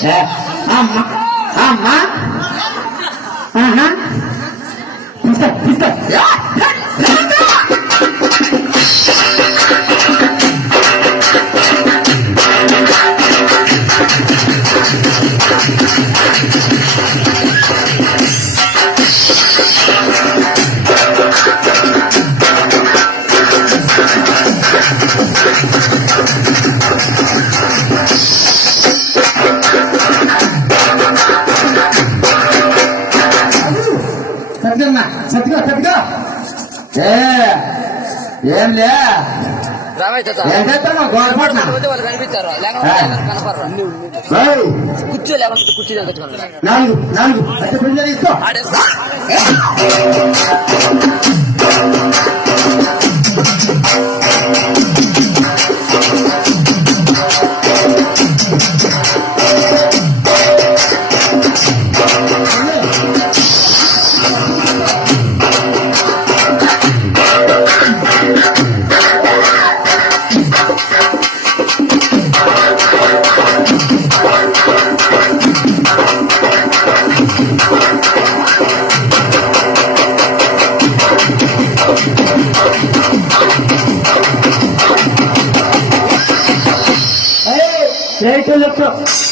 엄마, 엄마, 엄마, 비슷해, 비슷해. சத்திகா சத்திகா ஏ ஏம்லே குச்சி கட்டுக்கோ Thank you, Doctor.